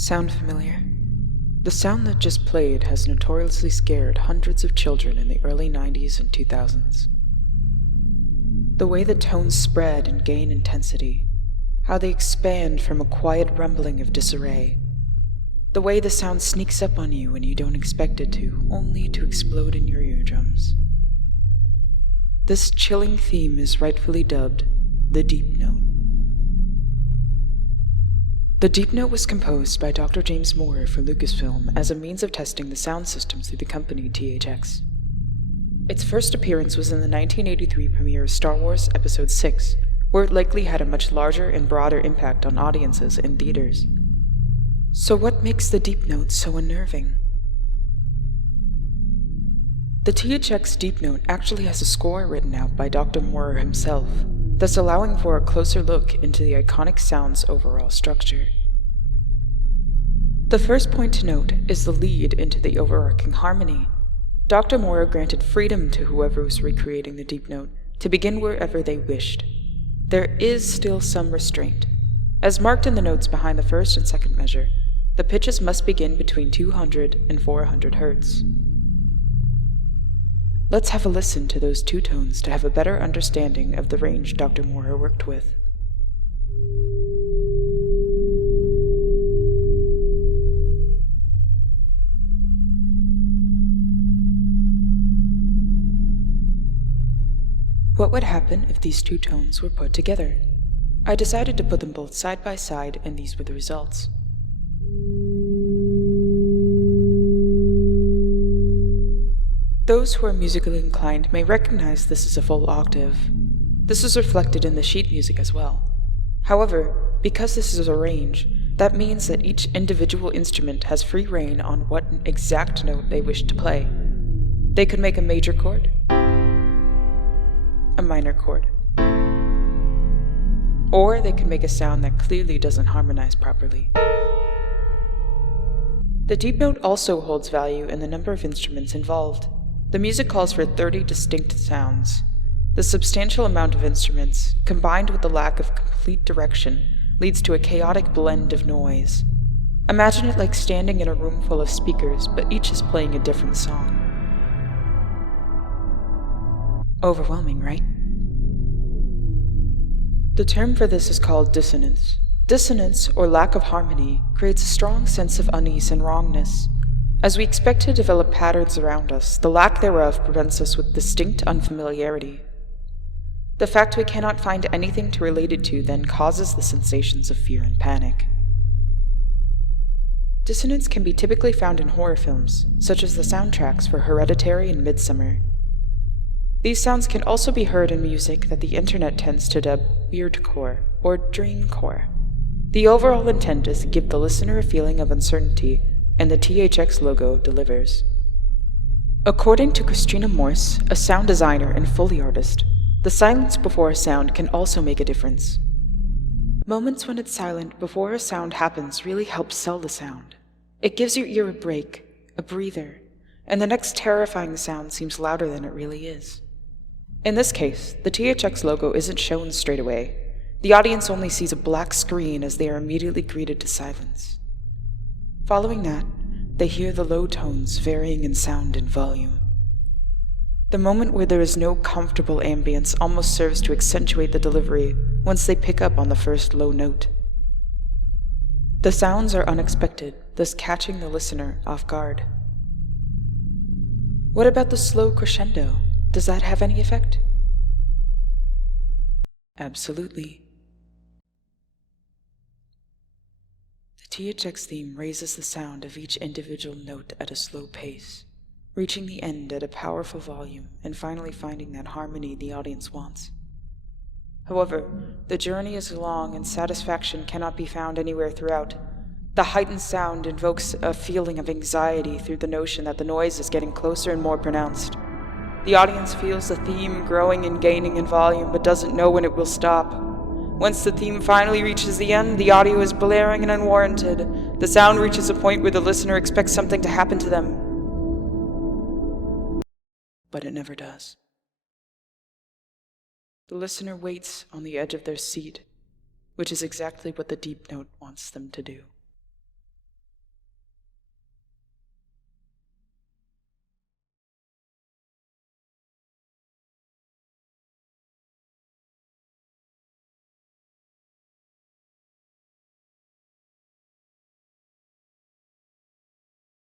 Sound familiar? The sound that just played has notoriously scared hundreds of children in the early 90s and 2000s. The way the tones spread and gain intensity, how they expand from a quiet rumbling of disarray, the way the sound sneaks up on you when you don't expect it to, only to explode in your eardrums. This chilling theme is rightfully dubbed the Deep Note. The Deep Note was composed by Dr. James Moore for Lucasfilm as a means of testing the sound systems through the company THX. Its first appearance was in the 1983 premiere of Star Wars Episode VI, where it likely had a much larger and broader impact on audiences in theaters. So what makes the Deep Note so unnerving? The THX Deep Note actually has a score written out by Dr. Moore himself, thus allowing for a closer look into the iconic sound's overall structure. The first point to note is the lead into the overarching harmony. Dr. Moore granted freedom to whoever was recreating the Deep Note to begin wherever they wished. There is still some restraint. As marked in the notes behind the first and second measure, the pitches must begin between 200 and 400 Hz. Let's have a listen to those two tones to have a better understanding of the range Dr. Moore worked with. What would happen if these two tones were put together? I decided to put them both side by side, and these were the results. Those who are musically inclined may recognize this as a full octave. This is reflected in the sheet music as well. However, because this is a range, that means that each individual instrument has free rein on what exact note they wish to play. They could make a major chord, a minor chord, or they could make a sound that clearly doesn't harmonize properly. The Deep Note also holds value in the number of instruments involved. The music calls for 30 distinct sounds. The substantial amount of instruments, combined with the lack of complete direction, leads to a chaotic blend of noise. Imagine it like standing in a room full of speakers, but each is playing a different song. Overwhelming, right? The term for this is called dissonance. Dissonance, or lack of harmony, creates a strong sense of unease and wrongness. As we expect to develop patterns around us, the lack thereof prevents us with distinct unfamiliarity. The fact we cannot find anything to relate it to then causes the sensations of fear and panic. Dissonance can be typically found in horror films, such as the soundtracks for Hereditary and Midsommar. These sounds can also be heard in music that the internet tends to dub weirdcore or dreamcore. The overall intent is to give the listener a feeling of uncertainty, and the THX logo delivers. According to Christina Morse, a sound designer and Foley artist, the silence before a sound can also make a difference. Moments when it's silent before a sound happens really help sell the sound. It gives your ear a break, a breather, and the next terrifying sound seems louder than it really is. In this case, the THX logo isn't shown straight away. The audience only sees a black screen as they are immediately greeted to silence. Following that, they hear the low tones varying in sound and volume. The moment where there is no comfortable ambience almost serves to accentuate the delivery once they pick up on the first low note. The sounds are unexpected, thus catching the listener off guard. What about the slow crescendo? Does that have any effect? Absolutely. The THX theme raises the sound of each individual note at a slow pace, reaching the end at a powerful volume and finally finding that harmony the audience wants. However, the journey is long and satisfaction cannot be found anywhere throughout. The heightened sound invokes a feeling of anxiety through the notion that the noise is getting closer and more pronounced. The audience feels the theme growing and gaining in volume but doesn't know when it will stop. Once the theme finally reaches the end, the audio is blaring and unwarranted. The sound reaches a point where the listener expects something to happen to them. But it never does. The listener waits on the edge of their seat, which is exactly what the Deep Note wants them to do.